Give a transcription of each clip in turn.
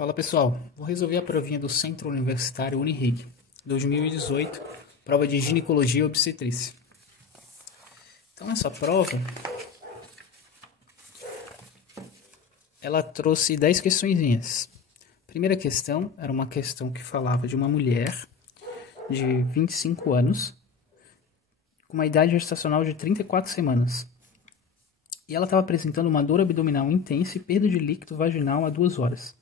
Fala pessoal, vou resolver a provinha do Centro Universitário Unirig 2018, prova de ginecologia e obstetrícia. Então essa prova, ela trouxe 10 questõezinhas. Primeira questão era uma questão que falava de uma mulher de 25 anos, com uma idade gestacional de 34 semanas. E ela estava apresentando uma dor abdominal intensa e perda de líquido vaginal há 2 horas.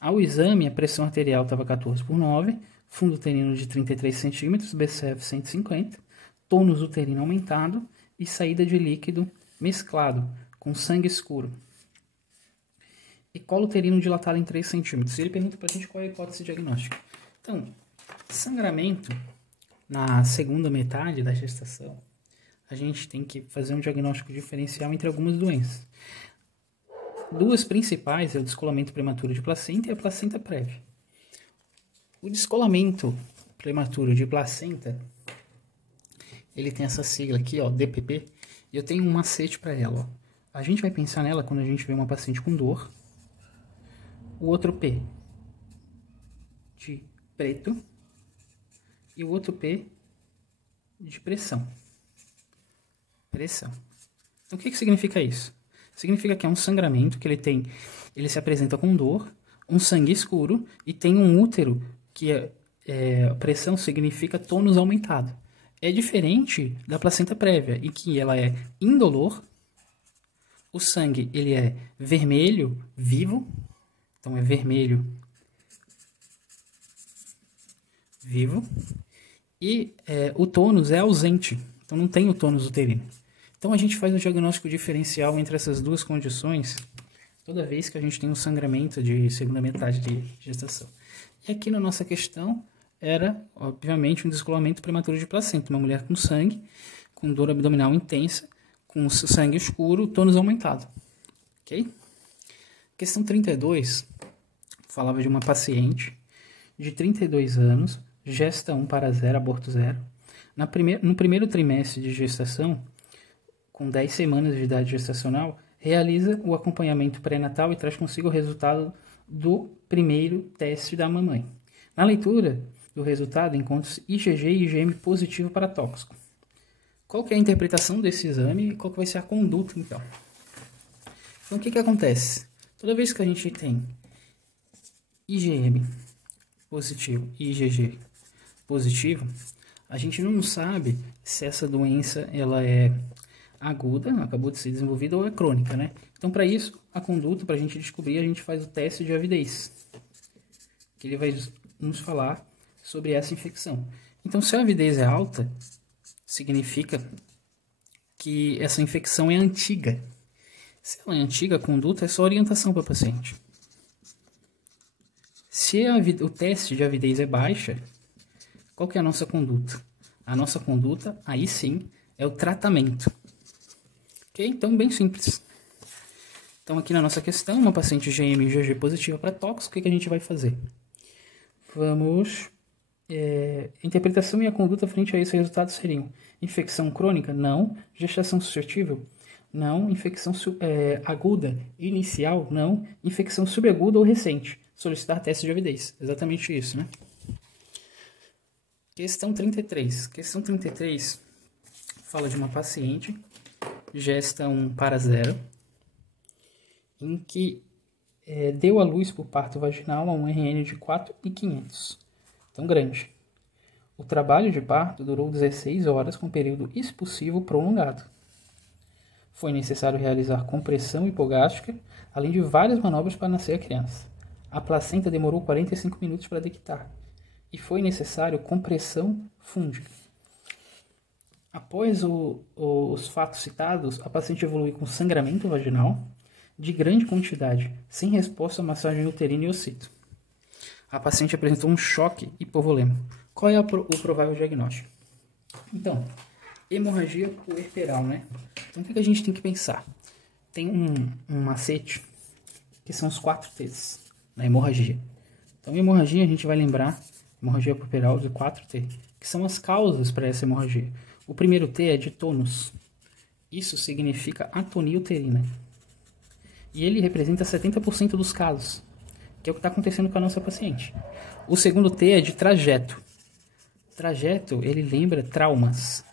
Ao exame, a pressão arterial estava 14/9, fundo uterino de 33 cm, BCF 150, tônus uterino aumentado e saída de líquido mesclado, com sangue escuro. E colo uterino dilatado em 3 cm. Ele pergunta para a gente qual é a hipótese diagnóstica. Então, sangramento na segunda metade da gestação, a gente tem que fazer um diagnóstico diferencial entre algumas doenças. Duas principais é o descolamento prematuro de placenta e a placenta prévia. O descolamento prematuro de placenta, ele tem essa sigla aqui, ó, DPP, e eu tenho um macete para ela. Ó. A gente vai pensar nela quando a gente vê uma paciente com dor. O outro P de preto e o outro P de pressão. Pressão. Então, o que significa isso? Significa que é um sangramento que ele se apresenta com dor, um sangue escuro e tem um útero que a pressão significa tônus aumentado. É diferente da placenta prévia, em que ela é indolor, o sangue ele é vermelho vivo, então é vermelho vivo, e o tônus é ausente, então não tem o tônus uterino. Então a gente faz um diagnóstico diferencial entre essas duas condições toda vez que a gente tem um sangramento de segunda metade de gestação. E aqui na nossa questão era, obviamente, um descolamento prematuro de placenta. Uma mulher com sangue, com dor abdominal intensa, com sangue escuro, tônus aumentado. Ok? Questão 32 falava de uma paciente de 32 anos, gesta 1 para 0, aborto 0. No primeiro trimestre de gestação, com 10 semanas de idade gestacional, realiza o acompanhamento pré-natal e traz consigo o resultado do primeiro teste da mamãe. Na leitura do resultado, encontra-se IgG e IgM positivo para tóxico. Qual que é a interpretação desse exame e qual que vai ser a conduta, então? Então, o que acontece? Toda vez que a gente tem IgM positivo e IgG positivo, a gente não sabe se essa doença ela é aguda, acabou de ser desenvolvida, ou é crônica, né? Então, para isso, a conduta, para a gente descobrir, a gente faz o teste de avidez, que ele vai nos falar sobre essa infecção. Então, se a avidez é alta, significa que essa infecção é antiga. Se ela é antiga, a conduta é só orientação para o paciente. Se o teste de avidez é baixa, qual que é a nossa conduta? A nossa conduta, aí sim, é o tratamento. Ok? Então, bem simples. Então, aqui na nossa questão, uma paciente IgM e IgG positiva para tóxico, o que a gente vai fazer? Vamos... interpretação e a conduta frente a esse resultado seriam: infecção crônica? Não. Gestação suscetível? Não. Infecção aguda? Inicial? Não. Infecção subaguda ou recente? Solicitar teste de avidez. Exatamente isso, né? Questão 33. Questão 33 fala de uma paciente gesta 1 para 0, em que deu à luz por parto vaginal a um RN de 4.500, tão grande. O trabalho de parto durou 16 horas com período expulsivo prolongado. Foi necessário realizar compressão hipogástrica, além de várias manobras para nascer a criança. A placenta demorou 45 minutos para dequitar, e foi necessário compressão fúngica. Após os fatos citados, a paciente evolui com sangramento vaginal de grande quantidade, sem resposta à massagem uterina e ocito. A paciente apresentou um choque hipovolêmico. Qual é o provável diagnóstico? Então, hemorragia puerperal, né? Então, o que a gente tem que pensar? Tem um macete, que são os 4 T's na hemorragia. Então, hemorragia, a gente vai lembrar, hemorragia puerperal de 4T, que são as causas para essa hemorragia. O primeiro T é de tônus. Isso significa atonia uterina. E ele representa 70% dos casos. que é o que está acontecendo com a nossa paciente. O segundo T é de trajeto. Trajeto, ele lembra traumas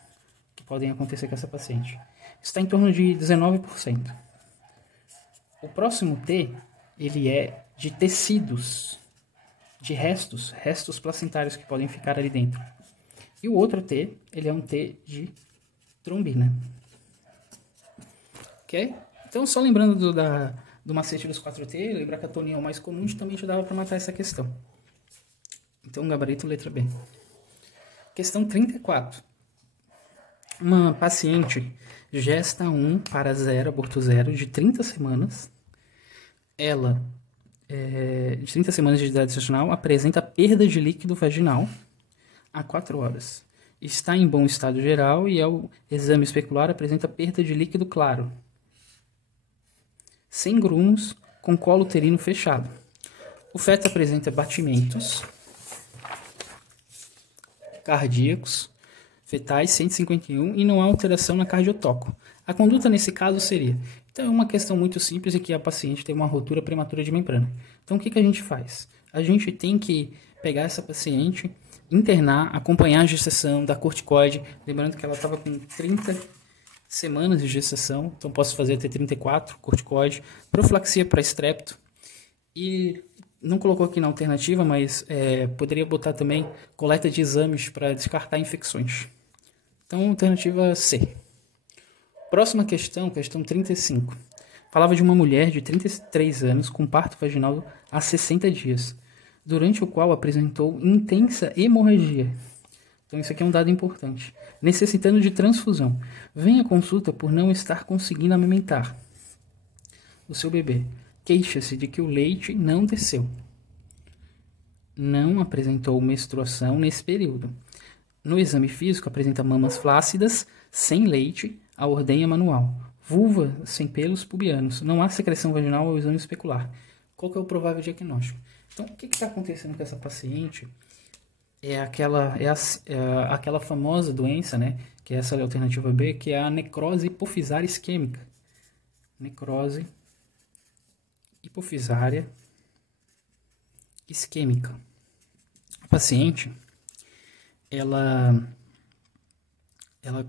que podem acontecer com essa paciente. Está em torno de 19%. O próximo T, ele é de tecidos, de restos placentários que podem ficar ali dentro. E o outro T, ele é um T de trombina. Ok? Então, só lembrando do macete dos 4T, lembrar que a tonia é o mais comum, também ajudava para matar essa questão. Então, gabarito letra B. Questão 34. Uma paciente gesta 1 para 0, aborto 0, de 30 semanas. Ela, de 30 semanas de idade gestacional, apresenta perda de líquido vaginal a 4 horas. Está em bom estado geral e ao exame especular apresenta perda de líquido claro. Sem grumos, com colo uterino fechado. O feto apresenta batimentos cardíacos fetais 151 e não há alteração na cardiotoco. A conduta nesse caso seria... Então é uma questão muito simples em que a paciente tem uma ruptura prematura de membrana. Então o que a gente faz? A gente tem que pegar essa paciente, internar, acompanhar a gestação, dar corticoide. Lembrando que ela estava com 30 semanas de gestação, então posso fazer até 34, corticoide, profilaxia para estrepto. E não colocou aqui na alternativa, mas poderia botar também coleta de exames para descartar infecções. Então, alternativa C. Próxima questão, questão 35. Falava de uma mulher de 33 anos com parto vaginal há 60 dias, durante o qual apresentou intensa hemorragia. Então, isso aqui é um dado importante. Necessitando de transfusão. Vem à consulta por não estar conseguindo amamentar o seu bebê. Queixa-se de que o leite não desceu. Não apresentou menstruação nesse período. No exame físico, apresenta mamas flácidas, sem leite, a ordenha manual. Vulva sem pelos pubianos. Não há secreção vaginal ao exame especular. Qual que é o provável diagnóstico? Então, o que está acontecendo com essa paciente? É aquela famosa doença, né? Que é essa alternativa B, que é a necrose hipofisária isquêmica. Necrose hipofisária isquêmica. A paciente,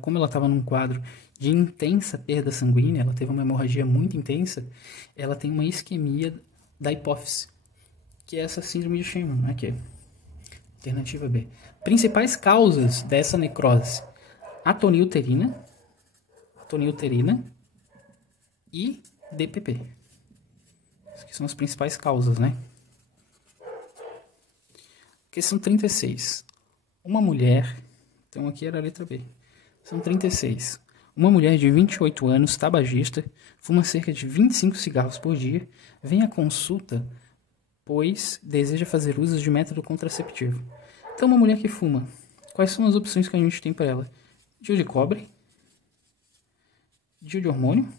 como ela estava num quadro de intensa perda sanguínea, ela teve uma hemorragia muito intensa, ela tem uma isquemia da hipófise, que é essa síndrome de Sherman, aqui. Alternativa B. Principais causas dessa necrose: atonia uterina e DPP. Essas são as principais causas, né? Questão 36. Uma mulher... Então aqui era a letra B. São 36. Uma mulher de 28 anos, tabagista, fuma cerca de 25 cigarros por dia, vem à consulta, pois deseja fazer uso de método contraceptivo. Então, uma mulher que fuma, quais são as opções que a gente tem para ela? DIU de cobre, DIU de hormônio,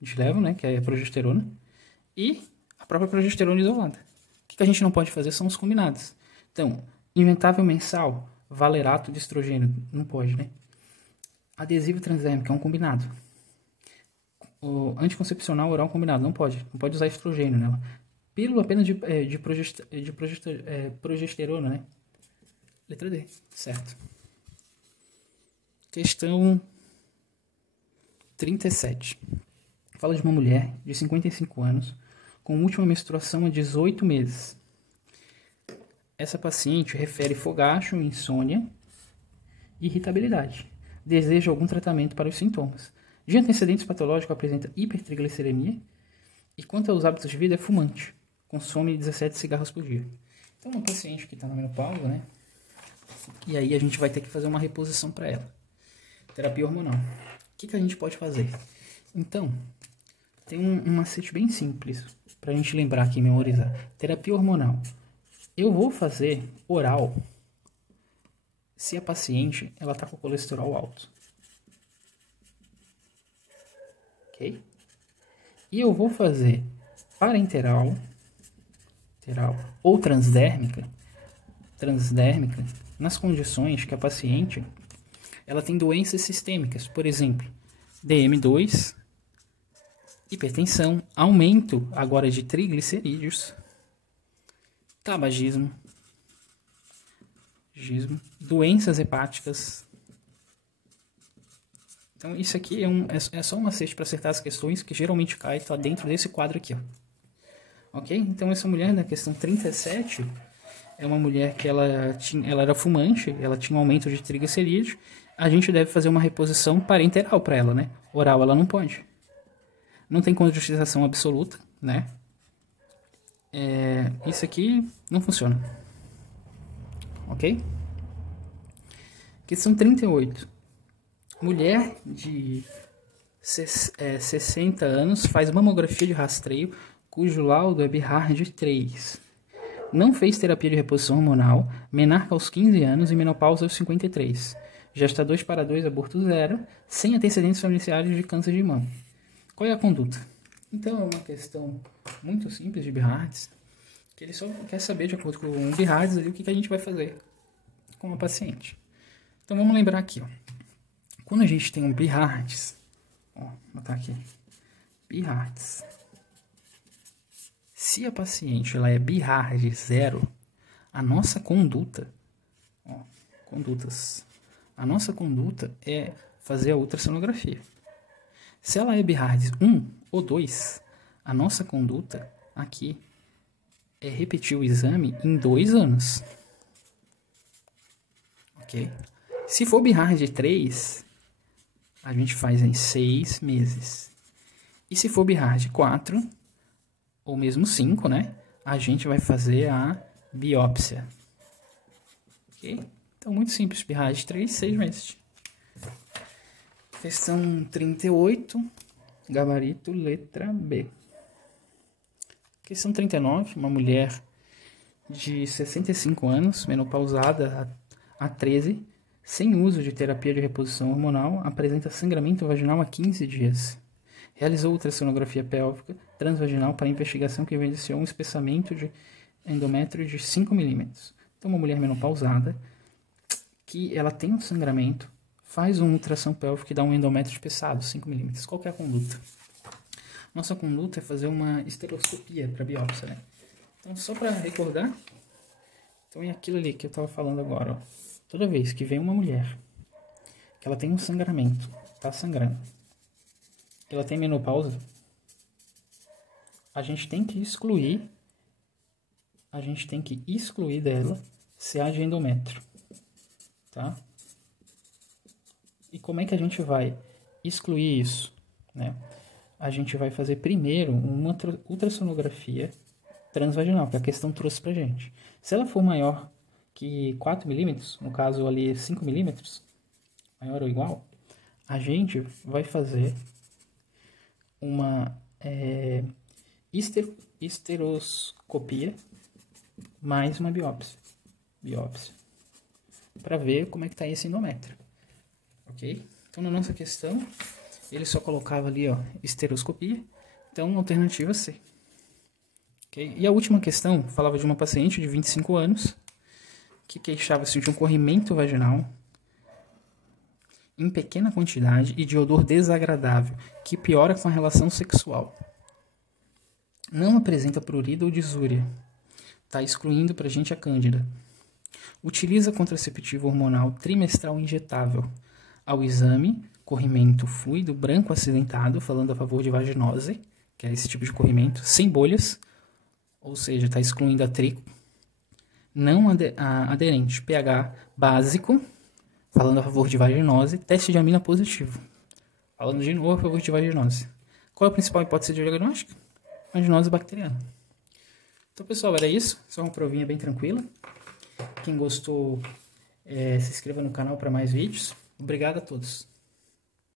de levo, né, que é a progesterona, e a própria progesterona isolada. O que a gente não pode fazer são os combinados. Então, inventável mensal, valerato de estrogênio, não pode, né? Adesivo transdérmico é um combinado. O anticoncepcional oral combinado, não pode usar estrogênio nela. Pílula apenas de progesterona, né? Letra D, certo. Questão 37. Fala de uma mulher de 55 anos com última menstruação há 18 meses. Essa paciente refere fogacho, insônia e irritabilidade. Deseja algum tratamento para os sintomas. De antecedentes patológicos, apresenta hipertrigliceridemia e, quanto aos hábitos de vida, é fumante. Consome 17 cigarros por dia. Então, uma paciente que está na menopausa, né? E aí a gente vai ter que fazer uma reposição para ela. Terapia hormonal. O que a gente pode fazer? Então, tem um macete bem simples para a gente lembrar aqui e memorizar. Terapia hormonal. Eu vou fazer oral se a paciente ela está com colesterol alto. Ok? E eu vou fazer parenteral ou transdérmica nas condições que a paciente ela tem doenças sistêmicas, por exemplo, DM2, hipertensão, aumento agora de triglicerídeos, tabagismo, doenças hepáticas. Então isso aqui é só um macete para acertar as questões que geralmente cai, tá dentro desse quadro aqui, ó. Ok? Então essa mulher na questão 37 é uma mulher que ela era fumante, ela tinha um aumento de triglicerídeos. A gente deve fazer uma reposição parenteral para ela, né? Oral ela não pode. Não tem contraindicação absoluta, né? Isso aqui não funciona. Ok? Questão 38. Mulher de 60 anos faz mamografia de rastreio cujo laudo é BIHARD 3. Não fez terapia de reposição hormonal, menarca aos 15 anos e menopausa aos 53. Gesta 2/2, aborto 0, sem antecedentes familiares de câncer de mama. Qual é a conduta? Então é uma questão muito simples de BIHARDS, que ele só quer saber, de acordo com o BIHARDS, o que a gente vai fazer com a paciente. Então vamos lembrar aqui, ó. Quando a gente tem um BIHARDS, ó, vou botar aqui, BIHARDS. Se a paciente ela é BIHARD 0, a nossa conduta, ó, condutas, a nossa conduta é fazer a ultrassonografia. Se ela é BIHARD 1 ou 2, a nossa conduta aqui é repetir o exame em 2 anos. Ok? Se for BIHARD 3, a gente faz em 6 meses. E se for BIHARD 4, ou mesmo 5, né? A gente vai fazer a biópsia. Ok? Então, muito simples. BIHARD 3, 6 meses. Questão 38, gabarito, letra B. Questão 39, uma mulher de 65 anos, menopausada há 13, sem uso de terapia de reposição hormonal, apresenta sangramento vaginal há 15 dias. Realizou ultrassonografia pélvica transvaginal para investigação que evidenciou um espessamento de endométrio de 5 milímetros. Então, uma mulher menopausada que ela tem um sangramento, faz uma ultrassom pélvica e dá um endométrio espessado, 5 milímetros. Qual que é a conduta? Nossa conduta é fazer uma esteroscopia para biópsia, né? Então, só para recordar, então é aquilo ali que eu estava falando agora, ó. Toda vez que vem uma mulher que ela tem um sangramento, está sangrando, que ela tem menopausa, a gente tem que excluir dela se há de endométrio, tá? E como é que a gente vai excluir isso, né? A gente vai fazer primeiro uma ultrassonografia transvaginal, que a questão trouxe pra gente. Se ela for maior que 4 milímetros, no caso ali 5 milímetros, maior ou igual, a gente vai fazer uma esteroscopia mais uma biópsia para ver como é que tá esse endométrio, ok? Então na nossa questão ele só colocava ali, ó, esteroscopia, então alternativa C, ok? E a última questão falava de uma paciente de 25 anos que queixava-se de um corrimento vaginal em pequena quantidade e de odor desagradável, que piora com a relação sexual. Não apresenta prurida ou disúria. Está excluindo para a gente a cândida. Utiliza contraceptivo hormonal trimestral injetável. Ao exame, corrimento fluido branco acidentado, falando a favor de vaginose, que é esse tipo de corrimento, sem bolhas, ou seja, está excluindo a trico. Não aderente, pH básico, falando a favor de vaginose, teste de amina positivo. Falando de novo a favor de vaginose. Qual é a principal hipótese de diagnóstico? Vaginose bacteriana. Então, pessoal, era isso. Só uma provinha bem tranquila. Quem gostou, se inscreva no canal para mais vídeos. Obrigado a todos.